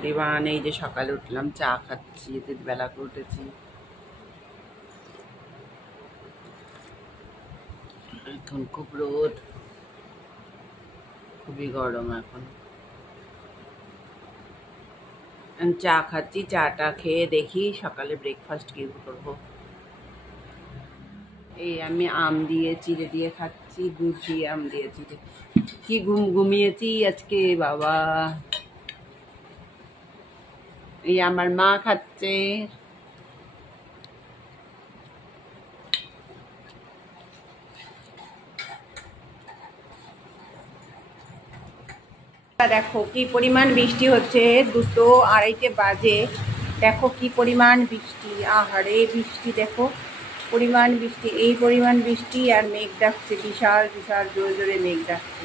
পরিমাণ। এই যে সকালে উঠলাম, চা খাচ্ছি, এতে বেলা করে উঠেছি। এখন খুব রোদ, খুবই গরম এখন। চা খাচ্ছি, চাটা খেয়ে দেখি সকালে ব্রেকফাস্ট কি করবো। এই আমি আম দিয়ে চিড়ে দিয়ে খাচ্ছি, দুধ দিয়ে আম দিয়ে চিড়ে। কি ঘুমিয়েছি আজকে বাবা। এই আমার মা খাচ্ছে। দেখো কি পরিমাণ বৃষ্টি হচ্ছে, 2:30 বাজে। দেখো কি পরিমাণ বৃষ্টি, আহারে বৃষ্টি দেখো, পরিমাণ বৃষ্টি, এই পরিমাণ বৃষ্টি। আর মেঘ ডাকছে, বিশাল বিশাল জোরে জোরে মেঘ ডাকছে।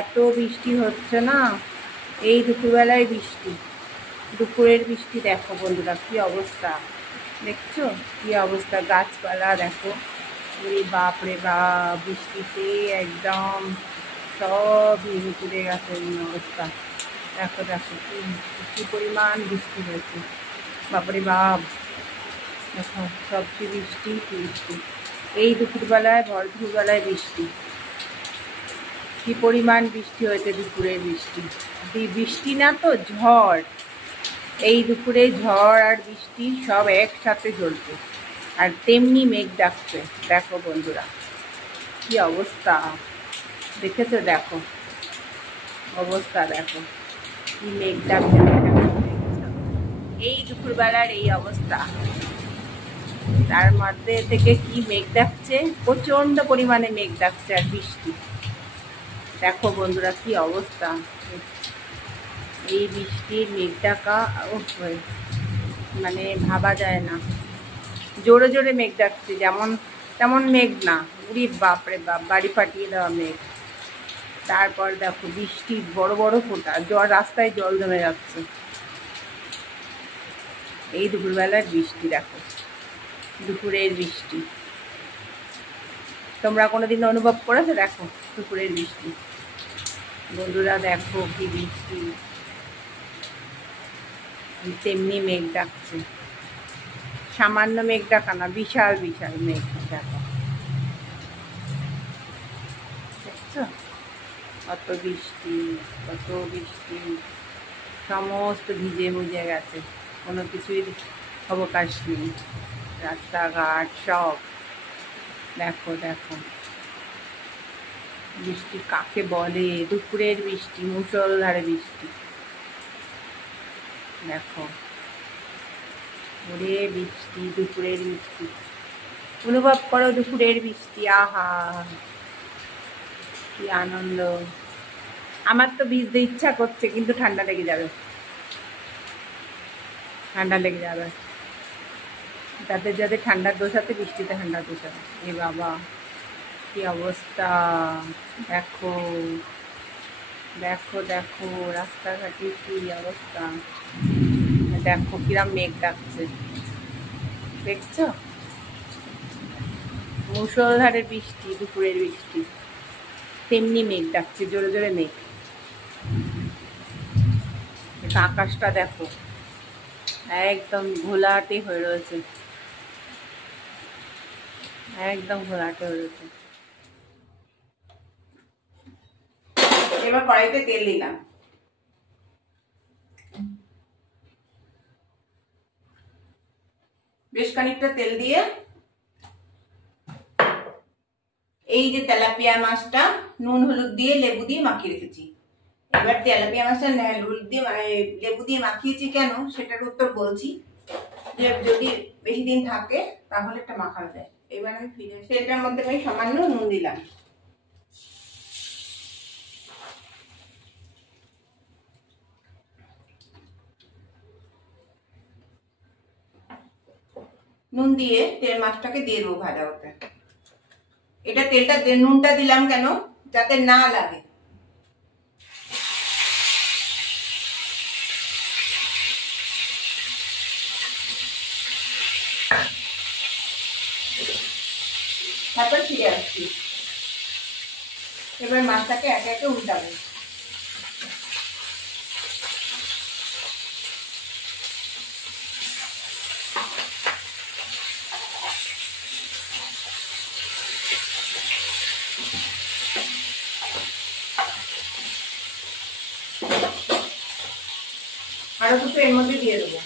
এত বৃষ্টি হচ্ছে না, এই দুপুরবেলায় বৃষ্টি, দুপুরের বৃষ্টি। দেখো বন্ধুরা কি অবস্থা, দেখছো কি অবস্থা, গাছপালা দেখো, ওরে বাপ রে বাপ, বৃষ্টিতে একদম সব ভেঙে চলে গেছে এই অবস্থা। দেখো দেখো কি পরিমাণ বৃষ্টি হয়েছে, বাপরে বাপ। দেখো সব কি বৃষ্টি, কি বৃষ্টি, এই দুপুরবেলায়, ভর দুপুরবেলায় বৃষ্টি। কি পরিমাণ বৃষ্টি হয়েছে, দুপুরের বৃষ্টি। বৃষ্টি না তো, ঝড়। এই দুপুরে ঝড় আর বৃষ্টি সব একসাথে চলছে, আর তেমনি মেঘ ডাকছে। দেখো বন্ধুরা কি অবস্থা, দেখেছো? দেখো অবস্থা, দেখো কি মেঘ ডাকছে, এই দুপুরবেলার এই অবস্থা। তার মধ্যে থেকে কি মেঘ ডাকছে, প্রচন্ড পরিমাণে মেঘ ডাকছে আর বৃষ্টি। দেখো বন্ধুরা কি অবস্থা, এই বৃষ্টির মেঘ ডাকা মানে ভাবা যায় না। জোরে জোরে মেঘ ডাকছে, যেমন তেমন মেঘ না, উড়ি বাপরে বাপ, বাড়ি ফাটিয়ে দেওয়া মেঘ। তারপর দেখো বৃষ্টি, বড় বড় ফোঁটা, রাস্তায় জল জমে যাচ্ছে। এই দুপুরবেলার বৃষ্টি, দেখো দুপুরের বৃষ্টি। তোমরা কোনোদিন অনুভব করেছো? দেখো দুপুরের বৃষ্টি বন্ধুরা, দেখো কি বৃষ্টি, তেমনি মেঘ ডাকছে। সামান্য মেঘ ডাকা না, বিশাল বিশাল মেঘ ডাকা। দেখছো কত বৃষ্টি, কত বৃষ্টি, সমস্ত ভিজে মুজে গেছে, কোনো কিছুই অবকাশ নেই, রাস্তাঘাট সব। দেখো দেখো বৃষ্টি কাকে বলে, দুপুরের বৃষ্টি, মুষলধারে বৃষ্টি। দেখো ওরে বৃষ্টি, দুপুরের বৃষ্টি, অনুভব করো দুপুরের বৃষ্টি, আহা কি আনন্দ। আমার তো ভিজতে ইচ্ছা করছে, কিন্তু ঠান্ডা লেগে যাবে, ঠান্ডা লেগে যাবে। যাদের যাদের ঠান্ডার দোষ আছে, বৃষ্টিতে ঠান্ডার দোষ আছে। এ বাবা কি অবস্থা, দেখো দেখো দেখো রাস্তাঘাটে কি অবস্থা। দেখো কিরম মেঘ ডাকছে, দেখছো? মুষলধারে বৃষ্টি, দুপুরের বৃষ্টি, তেমনি মেঘ ডাকছে, জোরে জোরে মেঘ। আকাশটা দেখো একদম ঘোলাটে হয়ে রয়েছে, একদম ঘোলাটে হয়ে রয়েছে। এবার কড়াইতে তেল দিলাম, বেশ খানিকটা তেল দিয়ে এই যে তেলাপিয়া মাছটা নুন হলুদ দিয়ে লেবু দিয়ে মাখিয়ে রেখেছি। এবার তেলাপিয়া মাছটা হলুদ দিয়ে লেবু দিয়ে মাখিয়েছি কেন, সেটার উত্তর বলছি। যে যদি বেশি দিন থাকে তাহলে একটা মাখানো যায়। এবার আমি ফিরে তেলটার মধ্যে আমি সামান্য নুন দিলাম, নুন দিয়ে তেল মাছটাকে দিয়ে দেবো ভাজা হতে। এটা তেলটা নুনটা দিলাম কেন, যাতে না লাগে। তারপর ফিরে আসছি। এবার মাছটাকে একে একে উল্টাবো। আরো দুটো এর মধ্যে দিয়ে দেবো,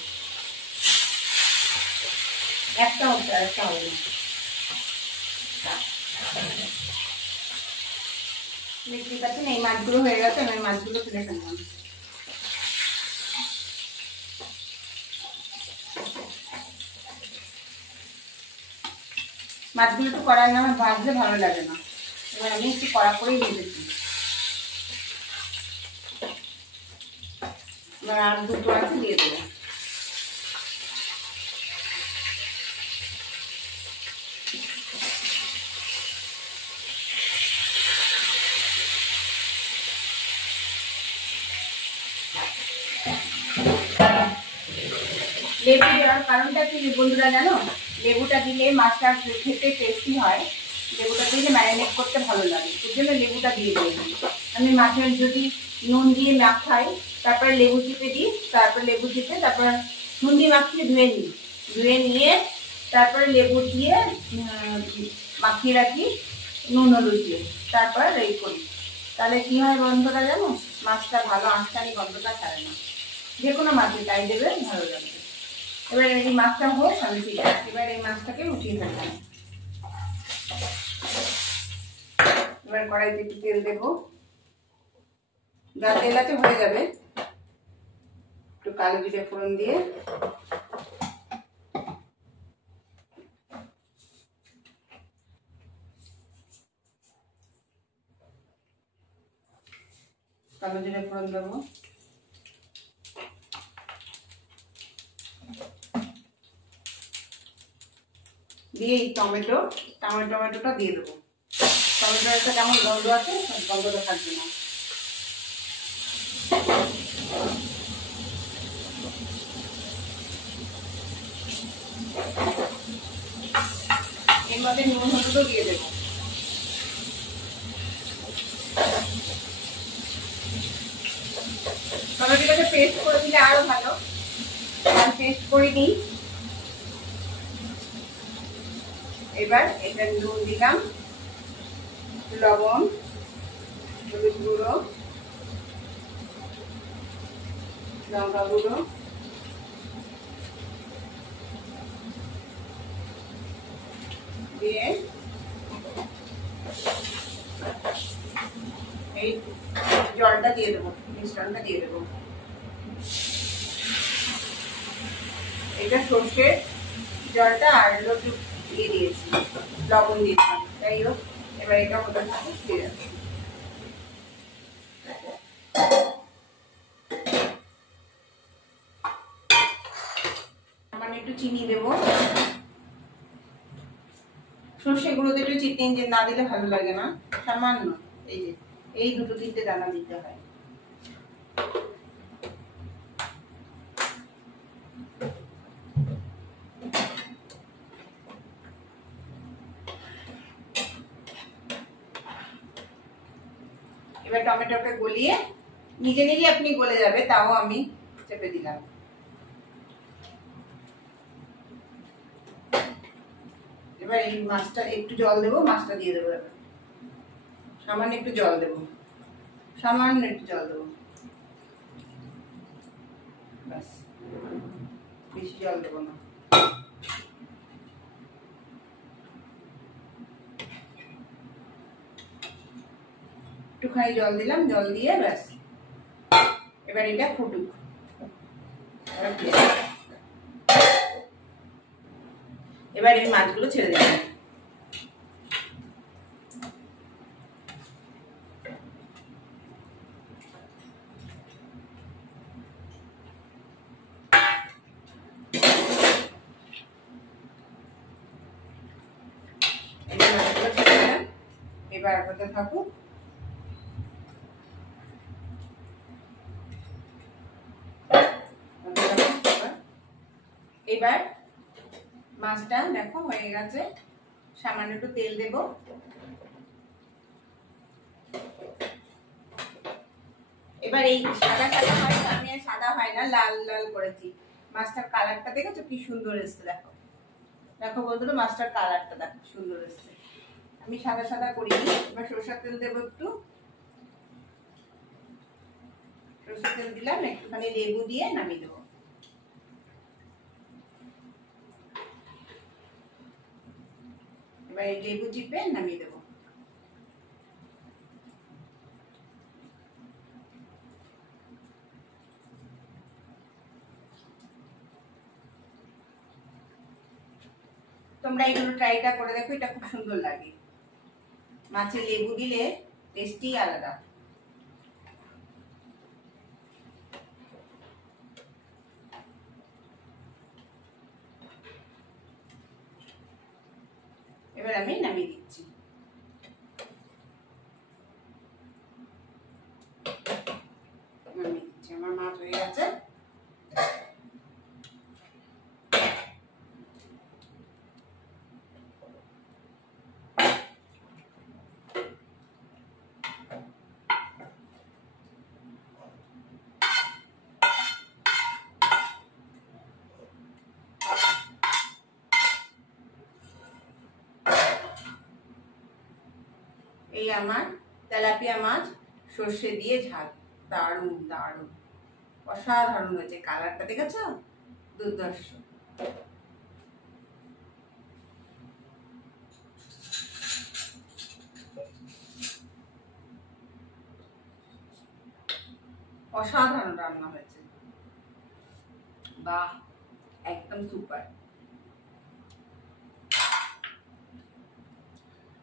একটা হচ্ছে আর একটা হবে না। দেখতে পাচ্ছেন এই মাছগুলো হয়ে গেছে, আমি মাছগুলো তুলে ফেললাম। মাছগুলো একটু কড়াই না ভাজলে ভালো লাগে না, এবার আমি একটু কড়া করেই ভেজেছি। এবার আর দুটো আছে দিয়ে দেবো। লেবু দেওয়ার কারণটা কি বন্ধুরা জানো? লেবুটা দিলে মাছটা খেতে টেস্টি হয়, লেবুটা দিলে ম্যারিনেট করতে ভালো লাগে, ওর জন্য লেবুটা দিয়ে দিই। আমি মাছের যদি নুন দিয়ে মাখাই, তারপরে লেবু চিপে দিই, তারপর লেবু চিপে তারপর নুন দিয়ে মাখিয়ে ধুয়ে নিই, ধুয়ে নিয়ে তারপরে লেবু দিয়ে মাখিয়ে রাখি নুন হলুদ দিয়ে, তারপর রেডি করি। তাহলে কি হয় গন্ধটা জানো? মাছটা ভালো আঁশকানি গন্ধটা ছাড়ে না, যে কোনো মাছে তাই দেবে ভালো লাগবে। এবার এই মাছটা হোক, আমি ফিরে আসছি। এবার এই মাছটাকে উঠিয়ে ফেললাম। এবার কড়াইতে একটু তেল দেবো, যা তেল আছে হয়ে যাবে। একটু কালো জিরে ফোড়ন দিয়ে কালো জিরে ফোড়ন দেবো, দিয়ে এই টমেটোটা দিয়ে দেবো। টমেটোর একটা কেমন গন্ধ আছে, গন্ধটা থাকবে না। এর মধ্যে নুন হলুদও দিয়ে দেবো। টমেটোটাকে পেস্ট করে দিলে আরো ভালো, আর পেস্ট করে নিই। এবার এটা নুন দিলাম, লবণ, হলুদ গুঁড়ো, লঙ্কা গুঁড়ো, দিয়ে এই জলটা দিয়ে দেবো, মিশ্রণটা দিয়ে দেবো। এটা সর্ষের জলটা আর একটু দিয়ে দিয়েছি, লবণ দিয়েছিলাম। যাই হোক, এবার এটা হতে থাকে, দিয়ে যাচ্ছে। সামান্য একটু চিনি দেবো, সর্ষে গুঁড়োতে একটু চিনি না দিলে ভালো লাগে না, সামান্য এই যে এই দুটো তিনটে দানা দিতে হয়। এবার টমেটোকে গলিয়ে নিজে নিজে আপনি গলে যাবে, তাও আমি চেপে দিলাম। এবার এই মাছটা একটু জল দেবো, মাছটা দিয়ে দেবো। এবার সামান্য একটু জল দেবো, সামান্য একটু জল দেবো, ব্যাস, বেশি জল দেবো না। একটুখানি জল দিলাম, জল দিয়ে ব্যাস এবার এটা ফুটুক। এবার এই মাছগুলো ছেড়ে দিলাম। এবার হতে থাকুক। এবার মাছটা দেখো হয়ে গেছে, সামান্য একটু তেল দেব। এবার এই সাদা সাদা হয়, আমি আর সাদা হয় না, লাল লাল করেছি। মাছটার কালারটা দেখেছো কি সুন্দর এসছে? দেখো দেখো বন্ধুরা, মাছটার কালারটা দেখো সুন্দর এসছে। আমি সাদা সাদা করিনি। এবার সরষের তেল দেবো একটু, সরষের তেল দিলাম, একটুখানি লেবু দিয়ে নামিয়ে দেবো। এবার এই লেবু চিপে নামিয়ে দেবো। তোমরা এগুলো ট্রাইটা করে দেখো, এটা খুব সুন্দর লাগে। মাছে লেবু দিলে টেস্টি আলাদা। এবার আমি নামিয়ে দিচ্ছি। নামিয়ে দিচ্ছি, আমার মাছ হয়ে গেছে। এই আমার তেলাপিয়া মাছ সর্ষে দিয়ে ঝাল, দারুণ দারুণ অসাধারণ হয়েছে। কালারটা দেখেছো? দুর্ধর্ষ। অসাধারণ রান্না হয়েছে, বাহ, একদম সুপার।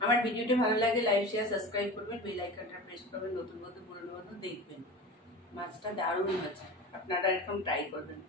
আমার ভিডিওটি ভালো লাগে লাইক শেয়ার সাবস্ক্রাইব করবেন, বেল আইকনটা প্রেস করবেন, নতুন নতুন পুরনো পুরনো দেখবেন। মাছটা দারুণ হয়েছে, আপনারা এরকম ট্রাই করবেন।